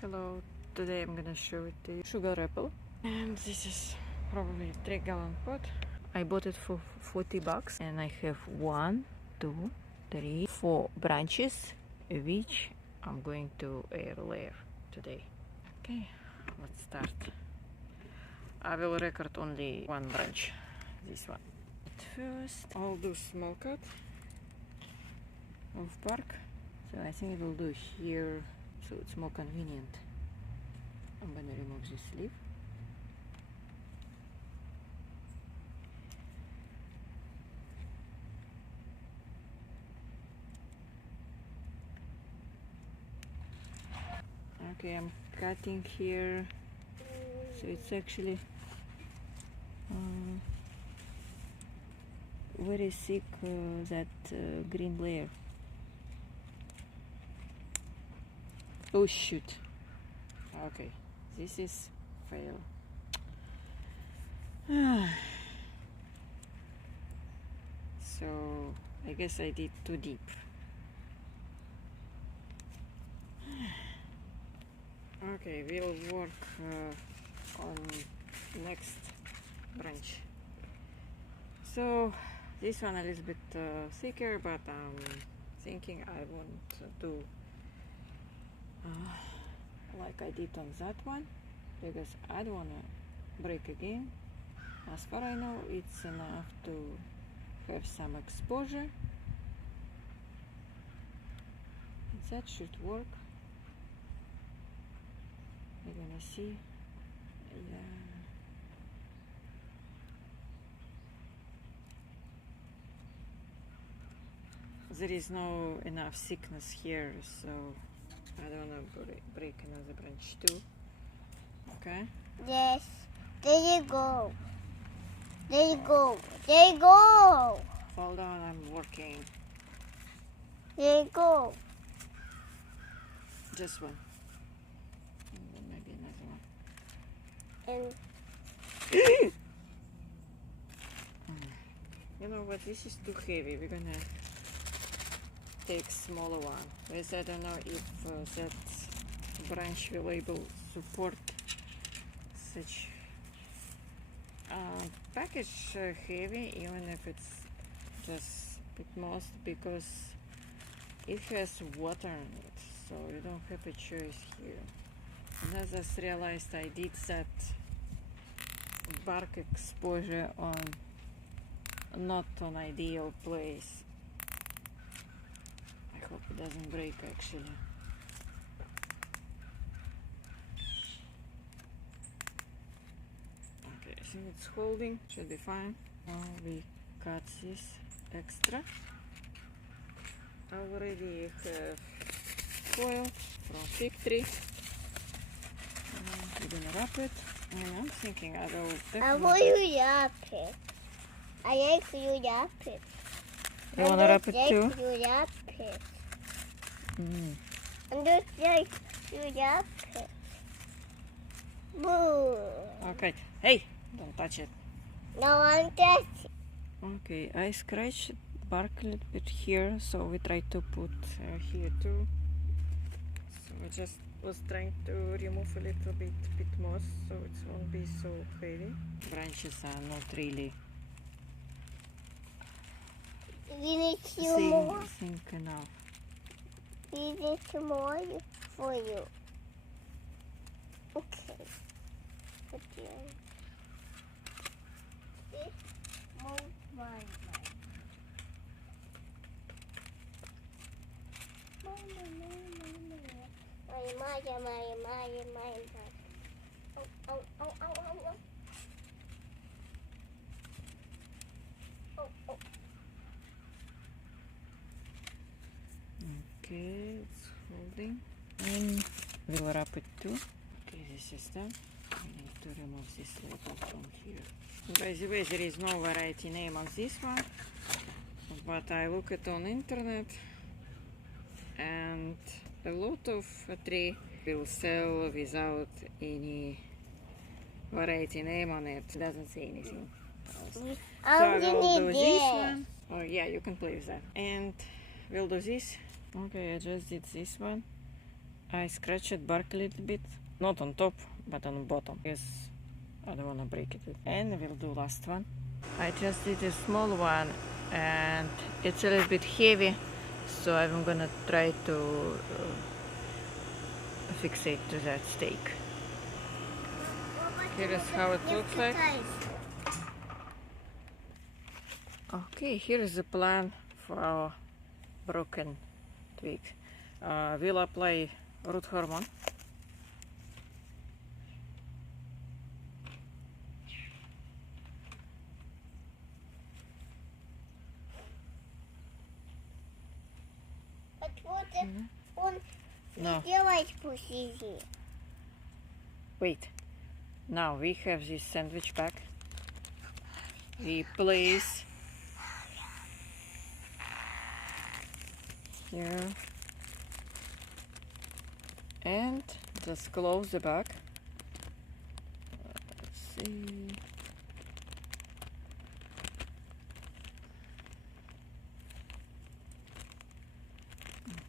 Hello, today I'm gonna show it the sugar apple, and this is probably a 3-gallon pot. I bought it for $40 and I have 1, 2, 3, 4 branches which I'm going to air layer today. Okay, let's start. I will record only one branch, this one. At first I'll do small cut of bark, so I think I will do here so it's more convenient. I'm gonna remove this leaf. Okay, I'm cutting here, so it's actually very thick, that green layer. Oh shoot. Okay, this is fail. So I guess I did too deep. Okay, we'll work on next branch. So this one a little bit thicker, but I'm thinking I want to do like I did on that one, because I don't want to break again. As far I know, it's enough to have some exposure. That should work. We're gonna see. Yeah. There is no enough thickness here, so I don't want to break another branch too. Okay? Yes. There you go. There you go. There you go. Hold on, I'm working. There you go. Just one. And then maybe another one. And You know what? This is too heavy. We're gonna take smaller one. Because I don't know if that branch will able support such package heavy, even if it's just bit most, because it has water in it, so you don't have a choice here. And I just realized I did that bark exposure on not on ideal place. I hope it doesn't break actually. Okay, I think it's holding, should be fine. Now we cut this extra. I already have foil from fig tree. We're gonna wrap it, and I'm thinking I will I want you wrap it. I like you wrap it. You wanna wrap it too? You wrap it. And just like you wrap it. Boo. Okay, hey, don't touch it. No one touch it. Okay, I scratched bark a little bit here, so we try to put here too. So I just was trying to remove a little bit moss, so it won't be so heavy. Branches are not really You need some more. think enough. You need some more for you. Okay. Okay. This moves my Okay, it's holding. And we'll wrap it too. Okay, this is done. I need to remove this label from here. By the way, there is no variety name on this one, but I look at on internet, and a lot of tree will sell without any variety name on it. It doesn't say anything else. So I will do this one. Oh yeah, you can play with that. And we'll do this. Okay, I just did this one. I scratched bark a little bit, not on top, but on bottom. Yes, I don't want to break it. And we'll do last one. I just did a small one, and it's a little bit heavy, so I'm gonna try to fix it to that stake. Here is how it looks like. Okay, here is the plan for our broken twig. We'll apply root hormone. Вот он No. делает посизи. Wait. Now we have this sandwich bag. We place here and just close the bag. Let's see.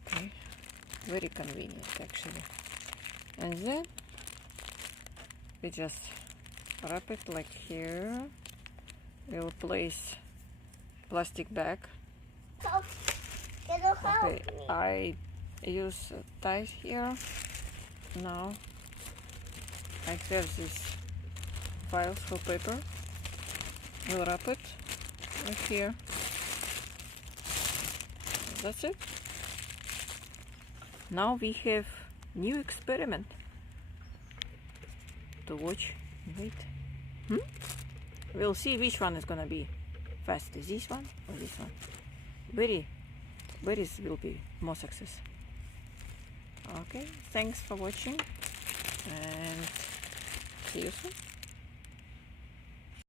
Okay, very convenient actually. And then we just wrap it like here. We'll place plastic bag. Okay, I use ties here. Now I have this files for paper. We'll wrap it right here. That's it. Now we have new experiment to watch. Wait. We'll see which one is gonna be fast. This one or this one? Berries will be more success. Okay, thanks for watching and see you soon.